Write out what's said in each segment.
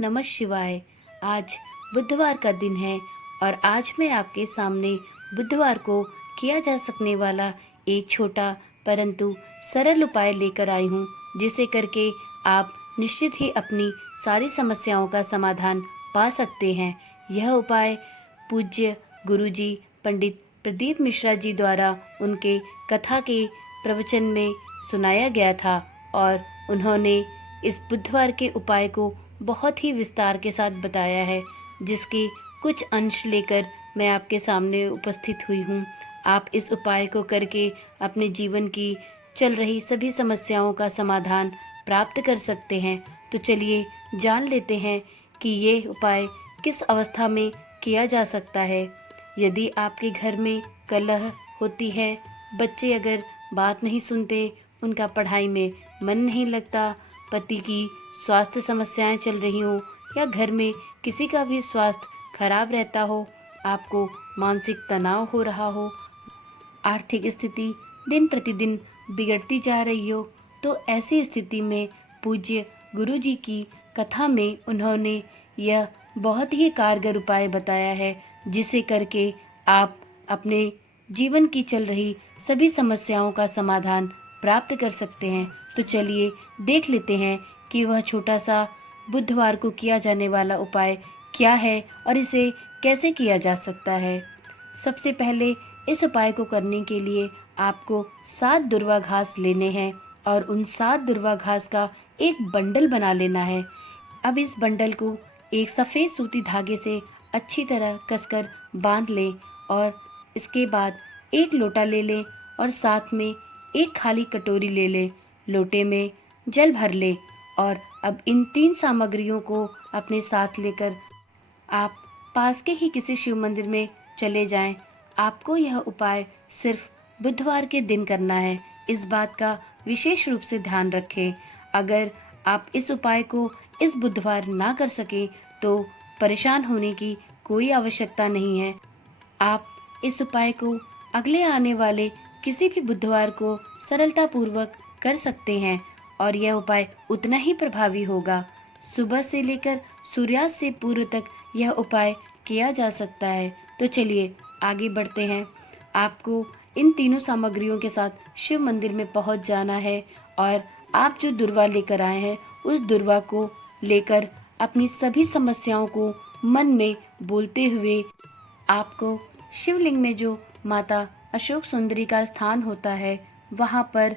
नमः शिवाय। आज बुधवार का दिन है और आज मैं आपके सामने बुधवार को किया जा सकने वाला एक छोटा परंतु सरल उपाय लेकर आई हूँ, जिसे करके आप निश्चित ही अपनी सारी समस्याओं का समाधान पा सकते हैं। यह उपाय पूज्य गुरुजी पंडित प्रदीप मिश्रा जी द्वारा उनके कथा के प्रवचन में सुनाया गया था और उन्होंने इस बुधवार के उपाय को बहुत ही विस्तार के साथ बताया है, जिसके कुछ अंश लेकर मैं आपके सामने उपस्थित हुई हूँ। आप इस उपाय को करके अपने जीवन की चल रही सभी समस्याओं का समाधान प्राप्त कर सकते हैं। तो चलिए जान लेते हैं कि ये उपाय किस अवस्था में किया जा सकता है। यदि आपके घर में कलह होती है, बच्चे अगर बात नहीं सुनते, उनका पढ़ाई में मन नहीं लगता, पति की स्वास्थ्य समस्याएं चल रही हो या घर में किसी का भी स्वास्थ्य खराब रहता हो, आपको मानसिक तनाव हो रहा हो, आर्थिक स्थिति दिन प्रतिदिन बिगड़ती जा रही हो, तो ऐसी स्थिति में पूज्य गुरुजी की कथा में उन्होंने यह बहुत ही कारगर उपाय बताया है, जिसे करके आप अपने जीवन की चल रही सभी समस्याओं का समाधान प्राप्त कर सकते हैं। तो चलिए देख लेते हैं कि वह छोटा सा बुधवार को किया जाने वाला उपाय क्या है और इसे कैसे किया जा सकता है। सबसे पहले इस उपाय को करने के लिए आपको 7 दुर्वा घास लेने हैं और उन 7 दुर्वा घास का एक बंडल बना लेना है। अब इस बंडल को एक सफ़ेद सूती धागे से अच्छी तरह कसकर बांध लें और इसके बाद एक लोटा ले लें और साथ में एक खाली कटोरी ले लें। लोटे में जल भर लें और अब इन 3 सामग्रियों को अपने साथ लेकर आप पास के ही किसी शिव मंदिर में चले जाएं। आपको यह उपाय सिर्फ बुधवार के दिन करना है। इस बात का विशेष रूप से ध्यान रखें। अगर आप इस उपाय को इस बुधवार ना कर सके तो परेशान होने की कोई आवश्यकता नहीं है। आप इस उपाय को अगले आने वाले किसी भी बुधवार को सरलतापूर्वक कर सकते हैं और यह उपाय उतना ही प्रभावी होगा। सुबह से लेकर सूर्यास्त से पूर्व तक यह उपाय किया जा सकता है। तो चलिए आगे बढ़ते हैं। आपको इन तीनों सामग्रियों के साथ शिव मंदिर में पहुंच जाना है और आप जो दुर्वा लेकर आए हैं उस दुर्वा को लेकर अपनी सभी समस्याओं को मन में बोलते हुए आपको शिवलिंग में जो माता अशोक सुंदरी का स्थान होता है वहां पर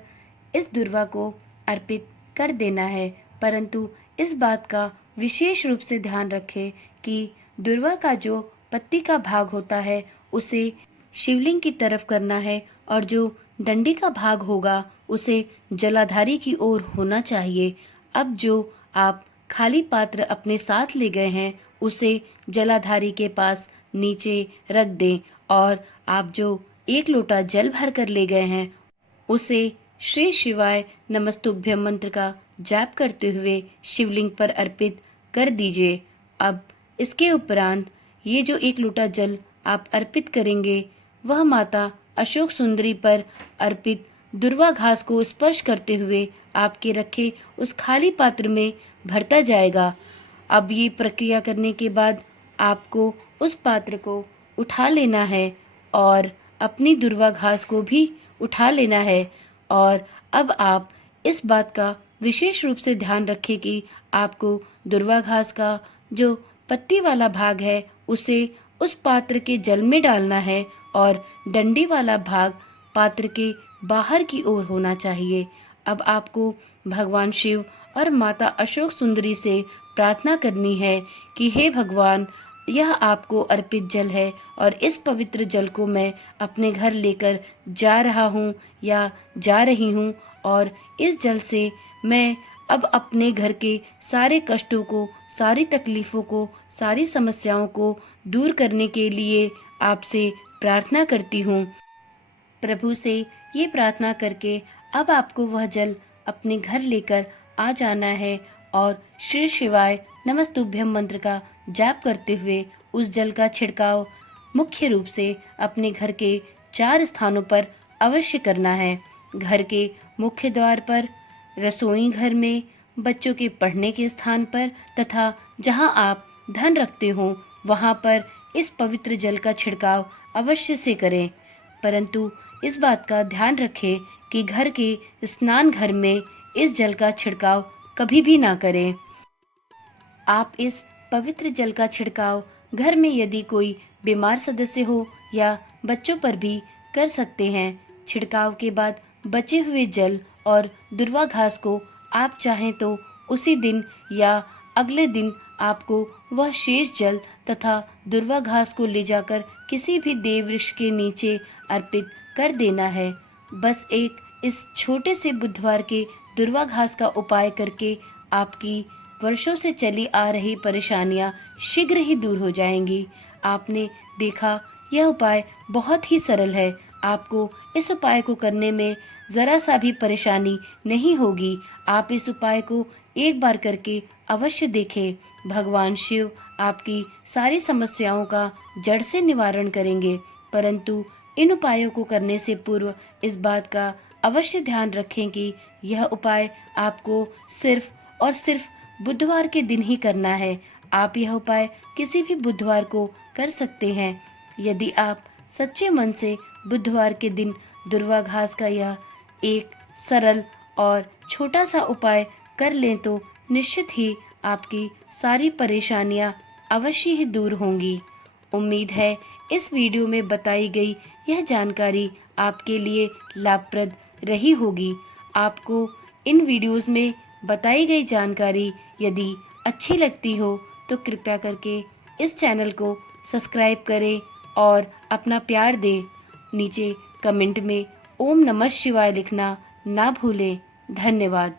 इस दुर्वा को अर्पित कर देना है। परंतु इस बात का विशेष रूप से ध्यान रखें कि दुर्वा का जो पत्ती का भाग होता है उसे शिवलिंग की तरफ करना है और जो डंडी का भाग होगा उसे जलाधारी की ओर होना चाहिए। अब जो आप खाली पात्र अपने साथ ले गए हैं उसे जलाधारी के पास नीचे रख दें और आप जो 1 लोटा जल भर कर ले गए हैं उसे श्री शिवाय नमस्तुभ्यम मंत्र का जाप करते हुए शिवलिंग पर अर्पित कर दीजिए। अब इसके उपरांत ये जो 1 लोटा जल आप अर्पित करेंगे वह माता अशोक सुंदरी पर अर्पित दुर्वा घास को स्पर्श करते हुए आपके रखे उस खाली पात्र में भरता जाएगा। अब ये प्रक्रिया करने के बाद आपको उस पात्र को उठा लेना है और अपनी दुर्वा घास को भी उठा लेना है। और अब आप इस बात का विशेष रूप से ध्यान रखें कि आपको दुर्वा घास का जो पत्ती वाला भाग है उसे उस पात्र के जल में डालना है और डंडी वाला भाग पात्र के बाहर की ओर होना चाहिए। अब आपको भगवान शिव और माता अशोक सुंदरी से प्रार्थना करनी है कि हे भगवान, यह आपको अर्पित जल है और इस पवित्र जल को मैं अपने घर लेकर जा रहा हूँ या जा रही हूँ और इस जल से मैं अब अपने घर के सारे कष्टों को, सारी तकलीफों को, सारी समस्याओं को दूर करने के लिए आपसे प्रार्थना करती हूँ। प्रभु से ये प्रार्थना करके अब आपको वह जल अपने घर लेकर आ जाना है और श्री शिवाय नमस्तुभ्यम मंत्र का जाप करते हुए उस जल का छिड़काव मुख्य रूप से अपने घर के 4 स्थानों पर अवश्य करना है। घर के मुख्य द्वार पर, रसोई घर में, बच्चों के पढ़ने के स्थान पर तथा जहां आप धन रखते हो वहां पर इस पवित्र जल का छिड़काव अवश्य से करें। परंतु इस बात का ध्यान रखें कि घर के स्नान घर में इस जल का छिड़काव कभी भी ना करें। आप इस पवित्र जल का छिड़काव घर में यदि कोई बीमार सदस्य हो या बच्चों पर भी कर सकते हैं। छिड़काव के बाद बचे हुए जल और दुर्वा घास को आप चाहें तो उसी दिन या अगले दिन आपको वह शेष जल तथा दुर्वा घास को ले जाकर किसी भी देव वृक्ष के नीचे अर्पित कर देना है। बस एक इस छोटे से बुधवार के दुर्वा घास का उपाय करके आपकी वर्षों से चली आ रही परेशानियां शीघ्र ही दूर हो जाएंगी। आपने देखा यह उपाय बहुत ही सरल है। आपको इस उपाय को करने में जरा सा भी परेशानी नहीं होगी। आप इस उपाय को एक बार करके अवश्य देखें। भगवान शिव आपकी सारी समस्याओं का जड़ से निवारण करेंगे। परंतु इन उपायों को करने से पूर्व इस बात का अवश्य ध्यान रखें कि यह उपाय आपको सिर्फ और सिर्फ बुधवार के दिन ही करना है। आप यह उपाय किसी भी बुधवार को कर सकते हैं। यदि आप सच्चे मन से बुधवार के दिन दुर्वा घास का यह एक सरल और छोटा सा उपाय कर लें तो निश्चित ही आपकी सारी परेशानियां अवश्य ही दूर होंगी। उम्मीद है इस वीडियो में बताई गई यह जानकारी आपके लिए लाभप्रद रही होगी। आपको इन वीडियोस में बताई गई जानकारी यदि अच्छी लगती हो तो कृपया करके इस चैनल को सब्सक्राइब करें और अपना प्यार दें। नीचे कमेंट में ओम नमः शिवाय लिखना ना भूलें। धन्यवाद।